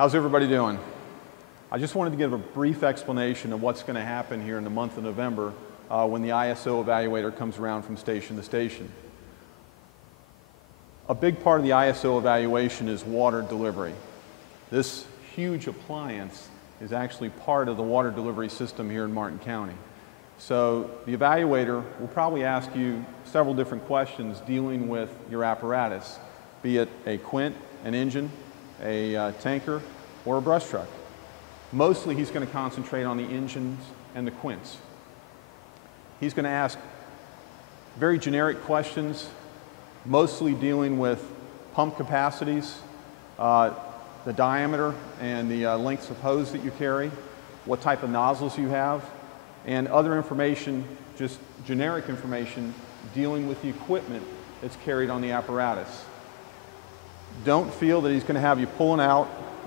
How's everybody doing? I just wanted to give a brief explanation of what's going to happen here in the month of November when the ISO evaluator comes around from station to station. A big part of the ISO evaluation is water delivery. This huge appliance is actually part of the water delivery system here in Martin County. So the evaluator will probably ask you several different questions dealing with your apparatus, be it a quint, an engine, a tanker, or a brush truck. Mostly he's going to concentrate on the engines and the quints. He's going to ask very generic questions, mostly dealing with pump capacities, the diameter and the lengths of hose that you carry, what type of nozzles you have, and other information, just generic information dealing with the equipment that's carried on the apparatus. Don't feel that he's going to have you pulling out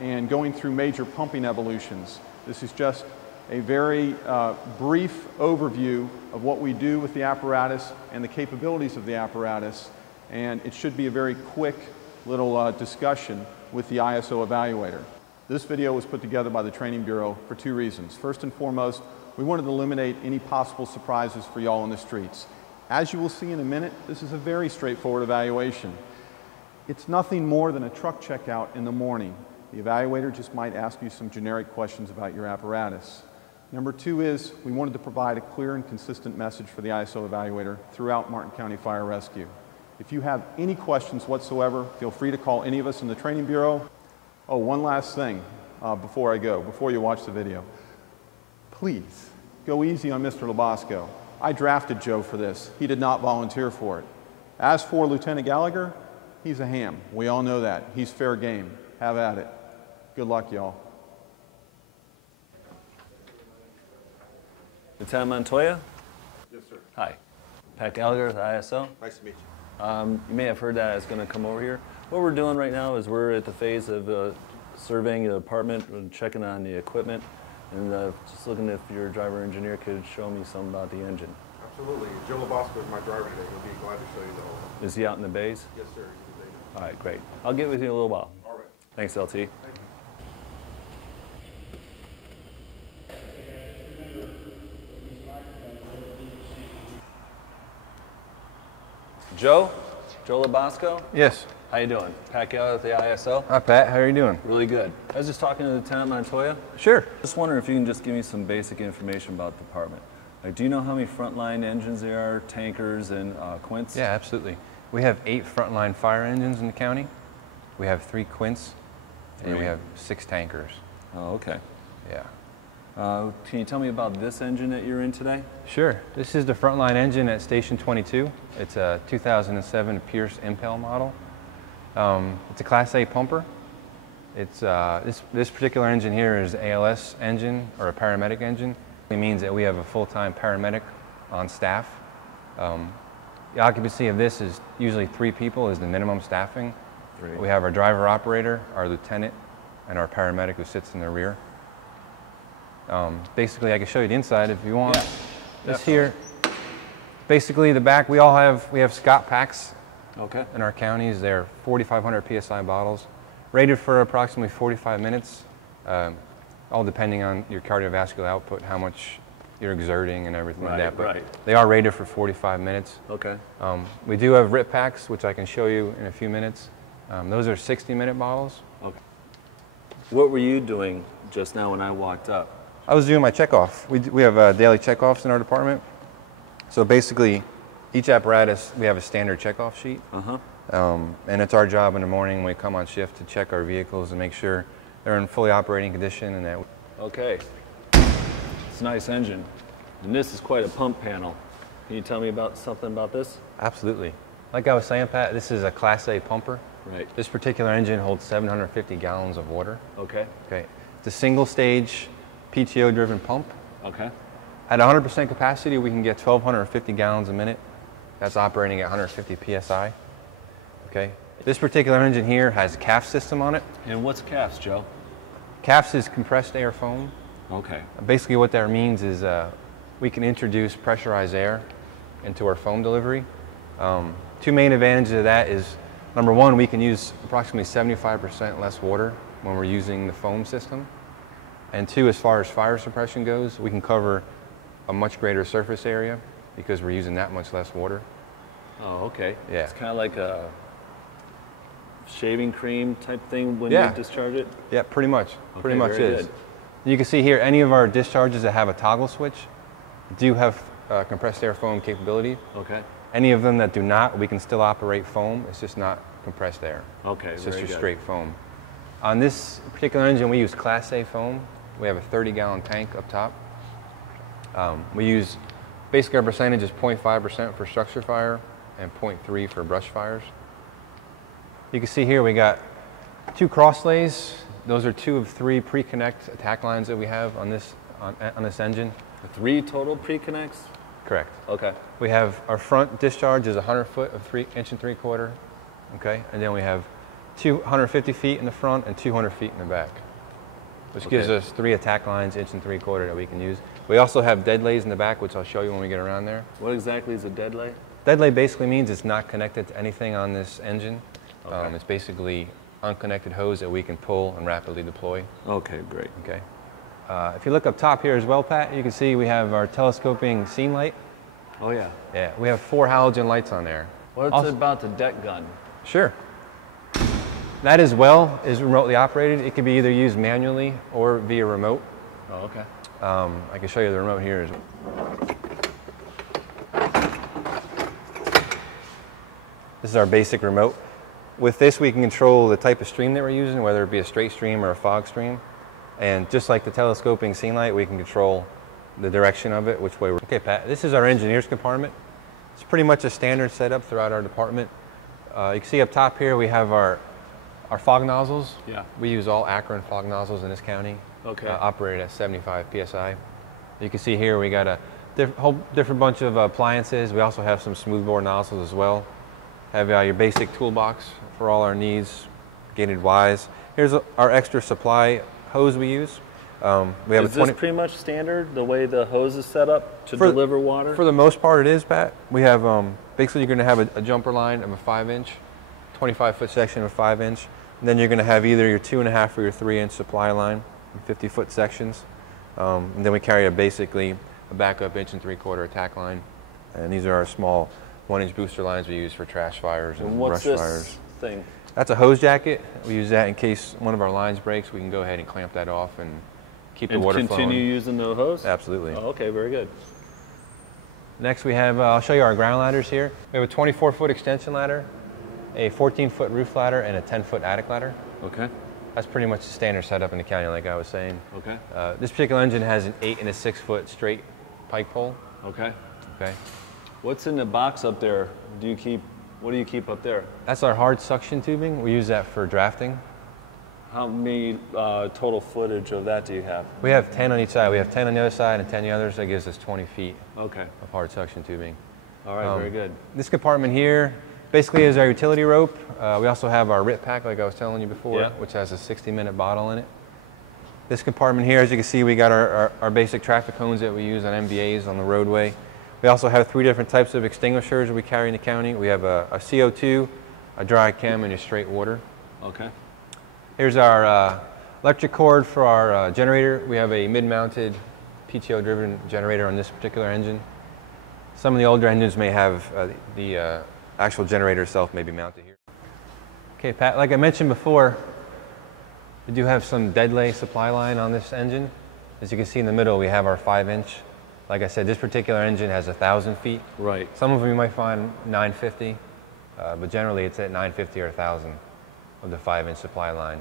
and going through major pumping evolutions. This is just a very brief overview of what we do with the apparatus and the capabilities of the apparatus, and it should be a very quick little discussion with the ISO evaluator. This video was put together by the Training Bureau for two reasons. First and foremost, we wanted to eliminate any possible surprises for y'all on the streets. As you will see in a minute, this is a very straightforward evaluation. It's nothing more than a truck checkout in the morning. The evaluator just might ask you some generic questions about your apparatus. Number two is we wanted to provide a clear and consistent message for the ISO evaluator throughout Martin County Fire Rescue. If you have any questions whatsoever, feel free to call any of us in the Training Bureau. Oh, one last thing before you watch the video. Please, go easy on Mr. Labasco. I drafted Joe for this. He did not volunteer for it. As for Lieutenant Gallagher, he's a ham. We all know that. He's fair game. Have at it. Good luck, y'all. Lieutenant Montoya? Yes, sir. Hi. Pat Gallagher with ISO. Nice to meet you. You may have heard that I was going to come over here. What we're doing right now is we're at the phase of surveying the apartment and checking on the equipment, and just looking if your driver engineer could show me something about the engine. Absolutely. Joe Labasco is my driver today. He'll be glad to show you the whole. Is he out in the bays? Yes, sir. He's in the bays. All right, great. I'll get with you in a little while. All right. Thanks, LT. Thank you. Joe Labasco? Yes. How you doing? Pat Gallagher with the ISO. Hi, Pat. How are you doing? Really good. I was just talking to Lieutenant Montoya. Sure. Just wondering if you can just give me some basic information about the department. Like, do you know how many frontline engines there are, tankers and quints? Yeah, absolutely. We have 8 frontline fire engines in the county. We have 3 quints, and we have 6 tankers. Oh, okay. Yeah. Can you tell me about this engine that you're in today? Sure. This is the frontline engine at Station 22. It's a 2007 Pierce Impel model. It's a Class A pumper. It's this particular engine here is an ALS engine, or a paramedic engine. It means that we have a full-time paramedic on staff. The occupancy of this is usually 3 people is the minimum staffing. Great. We have our driver operator, our lieutenant, and our paramedic who sits in the rear. Basically, I can show you the inside if you want. Yeah. This here, basically the back, we have Scott packs. Okay. In our counties. They're 4,500 PSI bottles, rated for approximately 45 minutes, all depending on your cardiovascular output, how much you're exerting and everything like that. But they are rated for 45 minutes. Okay. We do have RIP packs, which I can show you in a few minutes. Those are 60-minute bottles. Okay. What were you doing just now when I walked up? I was doing my checkoff. We have daily checkoffs in our department. So basically, each apparatus, we have a standard checkoff sheet. And it's our job in the morning when we come on shift to check our vehicles and make sure they're in fully operating condition and that. Okay. It's a nice engine. And this is quite a pump panel. Can you tell me about something about this? Absolutely. Like I was saying, Pat, this is a Class A pumper. Right. This particular engine holds 750 gallons of water. Okay. Okay. It's a single stage PTO driven pump. Okay. At 100% capacity, we can get 1,250 gallons a minute. That's operating at 150 PSI. Okay. This particular engine here has a CAF system on it. And what's CAFs, Joe? CAFs is compressed air foam. Okay. Basically what that means is we can introduce pressurized air into our foam delivery. 2 main advantages of that is, number one, we can use approximately 75% less water when we're using the foam system. And two, as far as fire suppression goes, we can cover a much greater surface area because we're using that much less water. Oh, okay. Yeah. It's kind of like a shaving cream type thing when Yeah. you discharge it? Yeah, pretty much. Pretty much very is. good. You can see here, any of our discharges that have a toggle switch do have compressed air foam capability. Okay. Any of them that do not, we can still operate foam. It's just not compressed air. Okay, It's just very your good. straight foam. On this particular engine, we use Class A foam. We have a 30-gallon tank up top. We use, basically our percentage is 0.5% for structure fire and 0.3 for brush fires. You can see here we got 2 cross lays. Those are 2 of 3 pre-connect attack lines that we have on this engine. 3 total pre-connects? Correct. Okay. We have our front discharge is 100 foot of 3 inch and 3/4. Okay, and then we have 250 feet in the front and 200 feet in the back, which gives us 3 attack lines, inch and 3/4 that we can use. We also have dead lays in the back, which I'll show you when we get around there. What exactly is a dead lay? Dead lay basically means it's not connected to anything on this engine. Okay. It's basically unconnected hose that we can pull and rapidly deploy. Okay, great. Okay. If you look up top here as well, Pat, you can see we have our telescoping scene light. Oh, yeah. Yeah, we have 4 halogen lights on there. What's Also- about the deck gun? Sure. That as well is remotely operated. It can be either used manually or via remote. Oh, okay. I can show you the remote here as well. This is our basic remote. With this, we can control the type of stream that we're using, whether it be a straight stream or a fog stream. And just like the telescoping scene light, we can control the direction of it, which way we're... Okay, Pat, this is our engineer's compartment. It's pretty much a standard setup throughout our department. You can see up top here, we have our fog nozzles. Yeah. We use all Akron fog nozzles in this county. Okay. Operated at 75 PSI. You can see here we got a whole different bunch of appliances. We also have some smoothbore nozzles as well. Have your basic toolbox for all our needs, gated Ys. Here's our extra supply hose we use. We have Is this pretty much standard, the way the hose is set up to deliver water? For the most part, it is, Pat. We have, basically you're gonna have a jumper line of a 5-inch, 25-foot section of a 5-inch. And then you're gonna have either your 2.5 or your 3-inch supply line in 50-foot sections. And then we carry basically a backup inch and 3/4 attack line. And these are our small 1-inch booster lines we use for trash fires and what's brush this fires. thing? That's a hose jacket. We use that in case one of our lines breaks. We can go ahead and clamp that off and keep the water flowing. And continue using the hose? Absolutely. Oh, okay, very good. Next we have, I'll show you our ground ladders here. We have a 24-foot extension ladder, a 14-foot roof ladder, and a 10-foot attic ladder. Okay. That's pretty much the standard setup in the county, like I was saying. Okay. This particular engine has an 8 and a 6-foot straight pike pole. Okay. Okay. What's in the box up there? What do you keep up there? That's our hard suction tubing. We use that for drafting. How many total footage of that do you have? We have 10 on each side. We have 10 on the other side and 10 on the other, so that gives us 20 feet Okay. of hard suction tubing. All right, very good. This compartment here basically is our utility rope. We also have our RIT pack, like I was telling you before, Yeah. which has a 60-minute bottle in it. This compartment here, as you can see, we got our basic traffic cones that we use on MVAs on the roadway. We also have 3 different types of extinguishers we carry in the county. We have a CO2, a dry chem, and a straight water. Okay. Here's our electric cord for our generator. We have a mid-mounted PTO-driven generator on this particular engine. Some of the older engines may have the actual generator itself may be mounted here. Okay, Pat, like I mentioned before, we do have some dead lay supply line on this engine. As you can see in the middle, we have our 5-inch. Like I said, this particular engine has 1,000 feet. Right. Some of them you might find 950, but generally it's at 950 or 1,000 of the 5-inch supply line.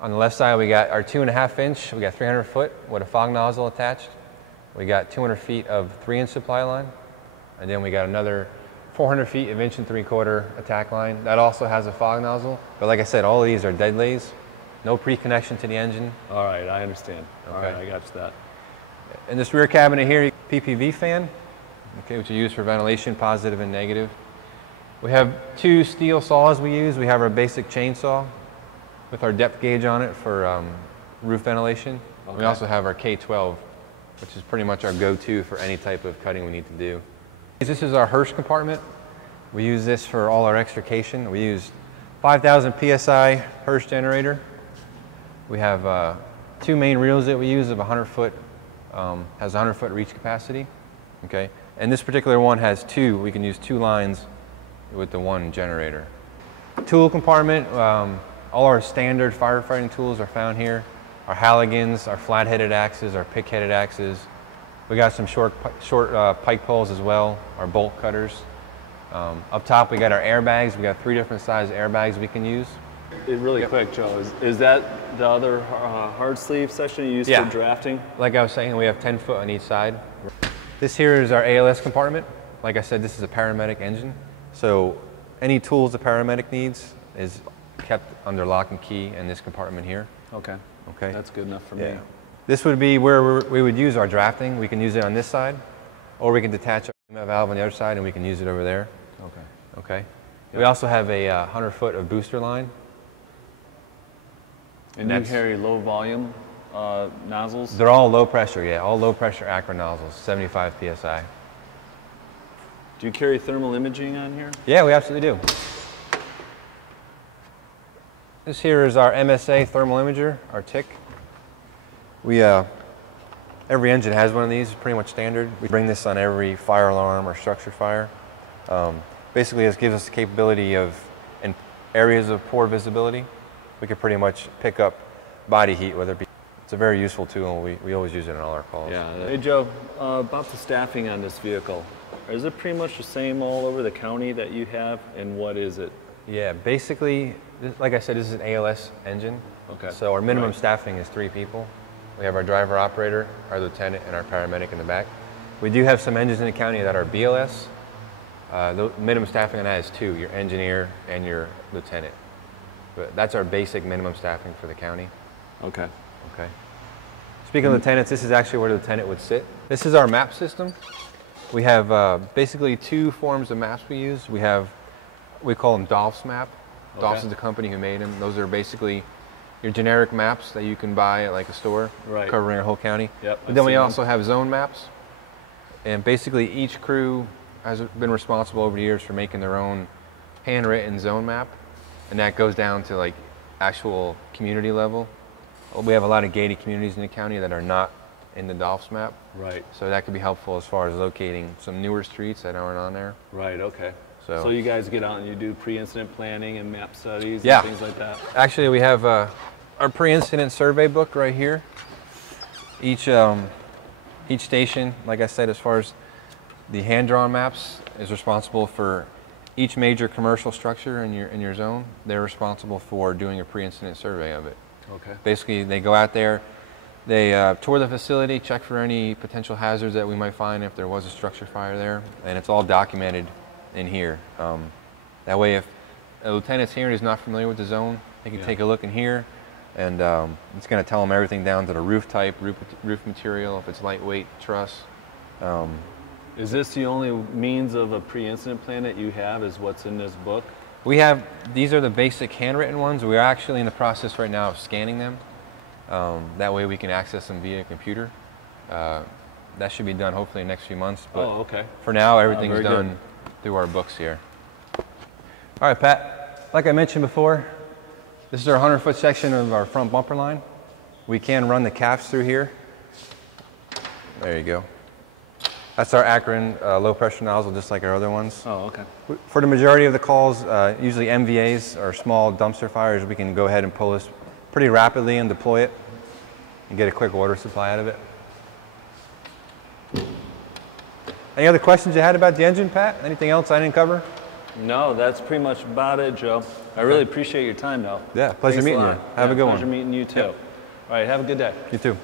On the left side, we got our 2.5-inch. We got 300 foot with a fog nozzle attached. We got 200 feet of 3-inch supply line, and then we got another 400 feet of 1 3/4 attack line. That also has a fog nozzle. But like I said, all of these are dead lays. No pre-connection to the engine. All right, I understand. All Okay. right, I got that. In this rear cabinet here, PPV fan, okay, which is used for ventilation, positive and negative. We have 2 steel saws we use. We have our basic chainsaw with our depth gauge on it for roof ventilation. Okay. We also have our K12, which is pretty much our go-to for any type of cutting we need to do. This is our Hirsch compartment. We use this for all our extrication. We use 5,000 PSI Hirsch generator. We have 2 main reels that we use of 100 foot, has 100 foot reach capacity, okay? And this particular one has 2, we can use 2 lines with the 1 generator. Tool compartment, all our standard firefighting tools are found here. Our Halligans, our flat-headed axes, our pick-headed axes. We got some short pike poles as well, our bolt cutters. Up top we got our airbags. We got 3 different size airbags we can use. Really quick, Joe, is that the other hard sleeve section you use for drafting? Like I was saying, we have 10 foot on each side. This here is our ALS compartment. Like I said, this is a paramedic engine. So any tools the paramedic needs is kept under lock and key in this compartment here. Okay. Okay. That's good enough for me. This would be where we would use our drafting. We can use it on this side, or we can detach our valve on the other side and we can use it over there. Okay. Okay. Yep. We also have a 100 foot of booster line. And you carry low volume nozzles? They're all low pressure, yeah, all low pressure Acro nozzles, 75 PSI. Do you carry thermal imaging on here? Yeah, we absolutely do. This here is our MSA thermal imager, our TIC. Every engine has one of these, pretty much standard. We bring this on every fire alarm or structure fire. Basically, this gives us the capability of, in areas of poor visibility, we can pretty much pick up body heat, whether it be, it's a very useful tool, and we always use it in all our calls. Yeah. Hey Joe, about the staffing on this vehicle, is it pretty much the same all over the county that you have, and what is it? Yeah, basically, like I said, this is an ALS engine. Okay. So our minimum staffing is 3 people. We have our driver operator, our lieutenant, and our paramedic in the back. We do have some engines in the county that are BLS. The minimum staffing on that is 2, your engineer and your lieutenant. But that's our basic minimum staffing for the county. Okay. Okay. Speaking of lieutenants, this is actually where the lieutenant would sit. This is our map system. We have basically 2 forms of maps we use. We call them DOLF's map. Okay. DOLF's is the company who made them. Those are basically your generic maps that you can buy at like a store, covering a whole county. Yep, but then we also have zone maps. And basically each crew has been responsible over the years for making their own handwritten zone map. And that goes down to like actual community level. We have a lot of gated communities in the county that are not in the DOLF's map. Right. So that could be helpful as far as locating some newer streets that aren't on there. Right, okay. So you guys get out and you do pre-incident planning and map studies Yeah. and things like that? Actually, we have our pre-incident survey book right here. Each station, like I said, as far as the hand-drawn maps, is responsible for each major commercial structure in your zone. They're responsible for doing a pre-incident survey of it. Okay. Basically, they go out there, they tour the facility, check for any potential hazards that we might find if there was a structure fire there, and it's all documented in here. That way, if a lieutenant's here and is not familiar with the zone, they can take a look in here, and it's going to tell them everything down to the roof type, roof material, if it's lightweight, truss. Is this the only means of a pre-incident plan that you have, is what's in this book? These are the basic handwritten ones. We are actually in the process right now of scanning them. That way we can access them via computer. That should be done hopefully in the next few months. But okay. For now, everything's done through our books here. All right, Pat, like I mentioned before, this is our 100-foot section of our front bumper line. We can run the CAFs through here. There you go. That's our Akron low pressure nozzle, just like our other ones. Oh, okay. For the majority of the calls, usually MVAs or small dumpster fires, we can go ahead and pull this pretty rapidly and deploy it and get a quick water supply out of it. Any other questions you had about the engine, Pat? Anything else I didn't cover? No, that's pretty much about it, Joe. I really appreciate your time, though. Yeah, pleasure meeting you. Have a good one. Pleasure meeting you, too. All right, have a good day. You too.